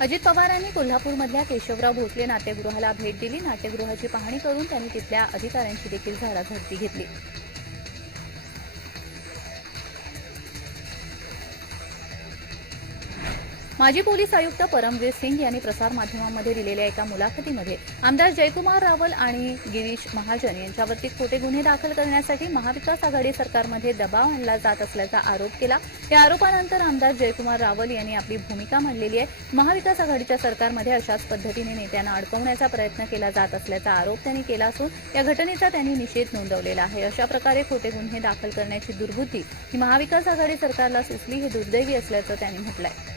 अजित पवारांनी कोल्हापूरमधल्या केशवराव भोसले नाट्यगृहाला भेट दिली. नाट्यगृहाची पाहणी करून त्यांनी तिथल्या अधिकाऱ्यांची देखील झाडाझडती घेतली. माजी पोलीस आयुक्त परमवीर सिंग यांनी प्रसारमाध्यमांमध्ये दिलेल्या एका मुलाखतीमध्ये आमदार जयकुमार रावल आणि गिरीश महाजन यांच्यावरती खोटे गुन्हे दाखल करण्यासाठी महाविकास आघाडी सरकारमध्ये दबाव आणला जात असल्याचा आरोप केला. या आरोपानंतर आमदार जयकुमार रावल यांनी आपली भूमिका मांडलेली आहे. महाविकास आघाडीच्या सरकारमध्ये अशाच पद्धतीने नेत्यांना अडकवण्याचा प्रयत्न केला जात असल्याचा आरोप त्यांनी केला असून या घटनेचा त्यांनी निषेध नोंदवलेला आहे. अशा प्रकारे खोटे गुन्हे दाखल करण्याची दुर्बुद्धी ही महाविकास आघाडी सरकारला सुचली हे दुर्दैवी असल्याचं त्यांनी म्हटलंय.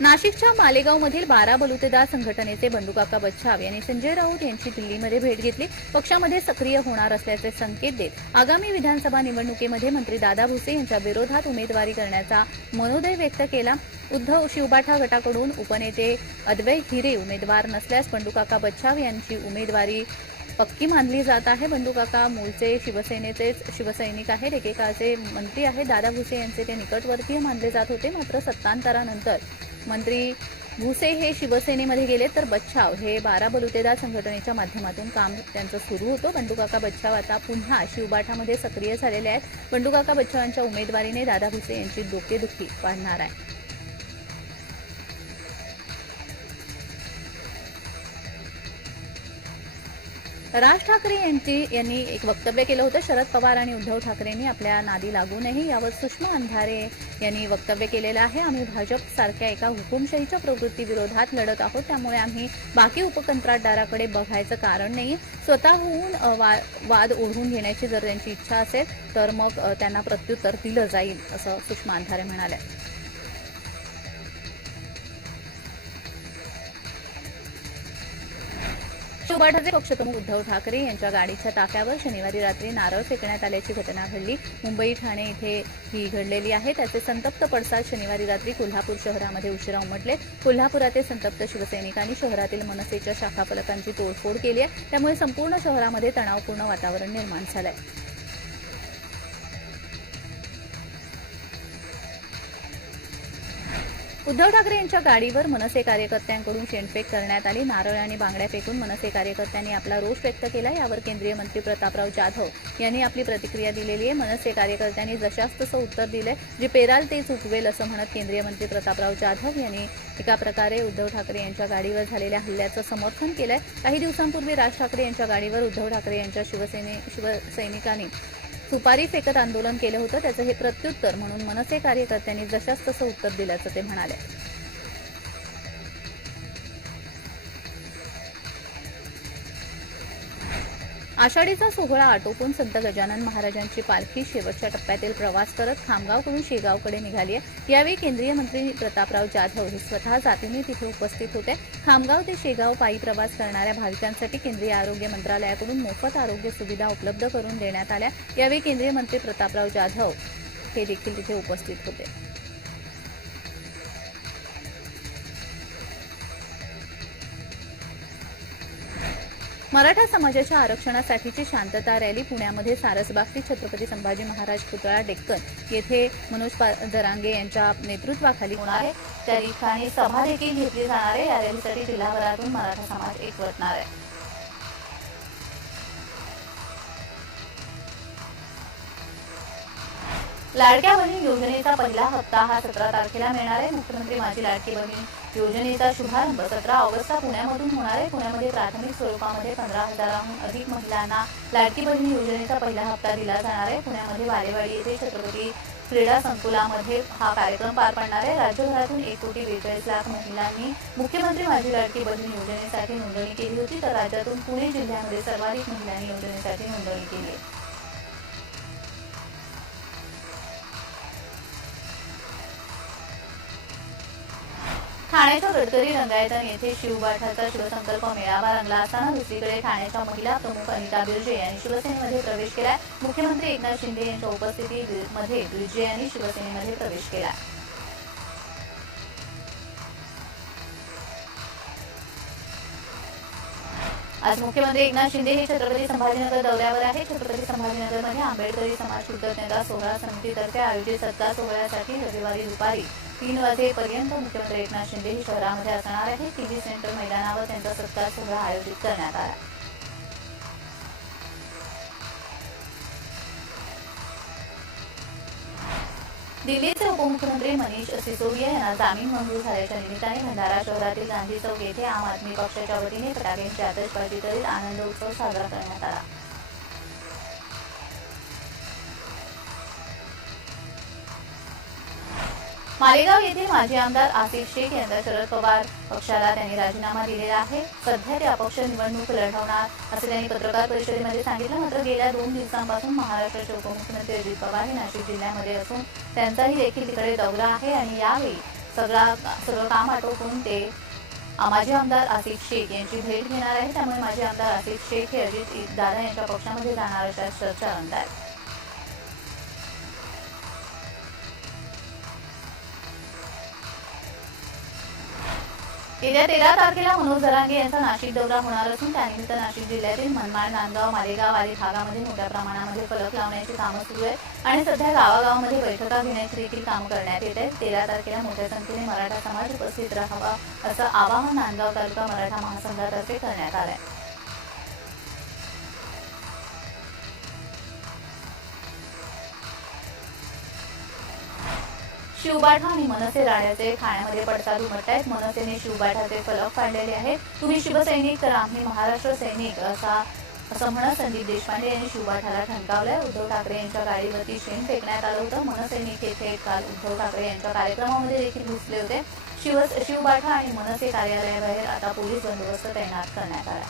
नाशिकच्या मालेगावमधील बारा बलुतेदार संघटनेचे बंडूकाका बच्छाव यांनी संजय राऊत यांची दिल्लीमध्ये भेट घेतली. पक्षामध्ये सक्रिय होणार असल्याचे संकेत देत आगामी विधानसभा निवडणुकीमध्ये मंत्री दादा भुसे यांच्या विरोधात उमेदवारी करण्याचा मनोदय व्यक्त केला. उद्धव शिवबाठा गटाकडून उपनेते अद्वैत हिरे उमेदवार नसल्यास बंडूकाका बच्छाव यांची उमेदवारी पक्की मानली जात आहे. बंडूकाका मूळचे शिवसेनेचेच शिवसैनिक आहेत. एकेकाचे मंत्री आहेत. दादा भुसे यांचे ते निकटवर्तीय मानले जात होते. मात्र सत्तांतरानंतर मंत्री भुसे हे शिवसेनेमध्ये गेले तर बच्छाव हे बारा बलुतेदार संघटनेच्या माध्यमातून काम त्यांचं सुरू होतं. बंडूकाका बच्छाव आता पुन्हा शिवबाठामध्ये सक्रिय झालेले आहेत. बंडूकाका बच्छावांच्या उमेदवारीने दादा भुसे यांची डोकेदुखी वाढणार आहे. राज ठाकरे यांची यांनी एक वक्तव्य केलं होतं. शरद पवार आणि उद्धव ठाकरेंनी आपल्या नादी लागू नये यावर सुषमा अंधारे यांनी वक्तव्य केलेलं आहे. आम्ही भाजपसारख्या एका हुकुमशाहीच्या प्रवृत्तीविरोधात लढत आहोत. त्यामुळे आम्ही बाकी उपकंत्राटदाराकडे बघायचं कारण नाही. स्वतःहून वा- वाद ओढून घेण्याची जर त्यांची इच्छा असेल तर मग त्यांना प्रत्युत्तर दिलं जाईल असं सुषमा अंधारे म्हणाल्या. शिवबाठाचे पक्षप्रमुख उद्धव ठाकरे यांच्या गाडीच्या ताफ्यावर शनिवारी रात्री नारळ फेकण्यात आल्याची घटना घडली. मुंबई ठाणे इथे ही घडलेली आहे. त्याचे संतप्त पडसाद शनिवारी रात्री कोल्हापूर शहरामध्ये उशिरा उमटले. कोल्हापुरातील संतप्त शिवसैनिकांनी शहरातील मनसेच्या शाखाफलकांची तोडफोड केली आहे. त्यामुळे संपूर्ण शहरामध्ये तणावपूर्ण वातावरण निर्माण झालंय. उद्धव ठाकरे यांच्या गाडीवर मनसे कार्यकर्त्यांकडून शेणफेक करण्यात आली. नारळ आणि बांगड्या फेकून मनसे कार्यकर्त्यांनी आपला रोष व्यक्त केला. यावर केंद्रीय मंत्री प्रतापराव जाधव यांनी आपली प्रतिक्रिया दिलेली आहे. मनसे कार्यकर्त्यांनी जशास तसं उत्तर दिलंय जे पेराल तेच उगवेल असं म्हणत केंद्रीय मंत्री प्रतापराव जाधव यांनी एका प्रकारे उद्धव ठाकरे यांच्या गाडीवर झालेल्या हल्ल्याचं समर्थन केलंय. काही दिवसांपूर्वी राज ठाकरे यांच्या गाडीवर उद्धव ठाकरे यांच्या शिवसेने शिवसैनिकांनी सुपारी फेकत आंदोलन केलं होतं त्याचं हे प्रत्युत्तर म्हणून मनसे कार्यकर्त्यांनी जशास तसं उत्तर दिल्याचं ते म्हणाले. आषाढीचा सोहळा आटोपून संत गजानन महाराजांची पालखी शेवटच्या टप्प्यातील प्रवास करत खामगावकडून शेगावकडे निघाली आहे. यावेळी केंद्रीय मंत्री प्रतापराव जाधव हे स्वतः जातीने तिथे उपस्थित होते. खामगाव ते शेगाव पायी प्रवास करणाऱ्या भाविकांसाठी केंद्रीय आरोग्य मंत्रालयाकडून मोफत आरोग्य सुविधा उपलब्ध करून देण्यात आल्या. यावेळी केंद्रीय मंत्री प्रतापराव जाधव हे देखील तिथे उपस्थित होते. मराठा समाजाच्या आरक्षणासाठीची शांतता रॅली पुण्यामध्ये सारसबाग छत्रपती संभाजी महाराज पुतळा डेक्कन येथे मनोज दरांगे यांच्या नेतृत्वाखाली होणार आहे. त्या ठिकाणी सभा देखील घेतली जाणार आहे. या रॅलीसाठी जिल्हाभरातून मराठा समाज एकवटणार आहे. लाडक्या बहीण योजनेचा पहिला हप्ता हा सतरा तारखेला मिळणार आहे मुख्यमंत्री माझी लाडकी बहीण. योजनेचा शुभारंभ सतरा ऑगस्टला पुण्यामधून होणार आहे पुण्यामध्ये प्राथमिक स्वरूपामध्ये पंधरा हजाराहून अधिक महिलांना लाडकी बहीण योजनेचा पहिला हप्ता दिला जाणार आहे. पुण्यामध्ये वालेवाडी येथे छत्रपती क्रीडा संकुलामध्ये हा कार्यक्रम पार पडणार आहे. राज्यभरातून एक कोटी बेचाळीस लाख महिलांनी मुख्यमंत्री माझी लाडकी बहीण योजनेसाठी नोंदणी केली होती तर राज्यातून पुणे जिल्ह्यामध्ये सर्वाधिक महिलांनी योजनेसाठी नोंदणी केली आहे. ठाण्याच्या गडकरी रंगायतन येथे शिवबाठाचा शिवसंकल्प मेळावा रंगला असताना दुसरीकडे ठाण्याच्या महिला प्रमुख अनिता बिर्जे यांनी शिवसेनेमध्ये प्रवेश केलाय. मुख्यमंत्री एकनाथ शिंदे यांच्या उपस्थितीमध्ये बिर्जे यांनी शिवसेनेमध्ये प्रवेश केला आज मुख्यमंत्री एकनाथ शिंदे हे छत्रपती संभाजीनगर दौऱ्यावर आहे छत्रपती संभाजीनगरमध्ये आंबेडकरी समाज कृतज्ञता सोहळा समितीतर्फे आयोजित सत्ता सोहळ्यासाठी रविवारी दुपारी तीन वाजेपर्यंत मुख्यमंत्री एकनाथ शिंदे हे शहरामध्ये असणार आहे टीव्ही सेंटर मैदानावर त्यांचा सत्कार सोहळा आयोजित करण्यात आला. दिल्लीचे उपमुख्यमंत्री मनीष सिसोदिया यांना जामीन मंजूर झाल्याच्या निमित्ताने भंडारा शहरातील गांधी चौक येथे आम आदमी पक्षाच्या वतीने फटाक्यांची आतषबाजी करीत आनंद उत्सव साजरा करण्यात आला. मालेगाव येथे माजी आमदार आसिफ शेख यांचा शरद पवार पक्षाला त्यांनी राजीनामा दिलेला आहे. सध्या ते अपक्ष निवडणूक लढवणार असं त्यांनी पत्रकार परिषदेमध्ये सांगितलं. मात्र गेल्या दोन दिवसांपासून महाराष्ट्राचे उपमुख्यमंत्री अजित पवार हे नाशिक जिल्ह्यामध्ये असून त्यांचाही देखील तिकडे दौरा आहे आणि यावेळी सगळा सगळं काम आटोपून ते माजी आमदार आसिफ शेख यांची भेट घेणार आहे त्यामुळे माजी आमदार आसिफ शेख हे अजित दादा यांच्या पक्षामध्ये जाणार अशा चर्चा रंगत आहेत येत्या तेरा तारखेला मनोज जरांगे यांचा नाशिक दौरा होणार असून त्यानिमित्त नाशिक जिल्ह्यातील मनमाड नांदगाव मालेगाव आदी भागामध्ये मोठ्या प्रमाणामध्ये फलक लावण्याची कामं सुरू आहे आणि सध्या गावागावामध्ये बैठका घेण्याची देखील कामं करण्यात येत आहेत. तेरा तारखेला मोठ्या संख्येने मराठा समाज उपस्थित राहावा असं आवाहन नांदगाव तालुका मराठा महासंघातर्फे करण्यात आलं आहे शिवबाठा आणि मनसे राड्याचे ठाण्यामध्ये पडसाद उमटतायत. मनसेने शिवबाठाचे फलक काढलेले आहेत. तुम्ही शिवसैनिक तर आम्ही महाराष्ट्र सैनिक असा असं म्हणत संदीप देशपांडे यांनी शिवबाठाला ठणकावलंय. उद्धव ठाकरे यांच्या गाडीवरती शेण फेकण्यात आलं होतं. मनसैनिक येथे काल उद्धव ठाकरे यांच्या कार्यक्रमामध्ये देखील घुसले होते. शिव शिवबाठा आणि मनसे कार्यालयाबाहेर आता पोलीस बंदोबस्त तैनात करण्यात आला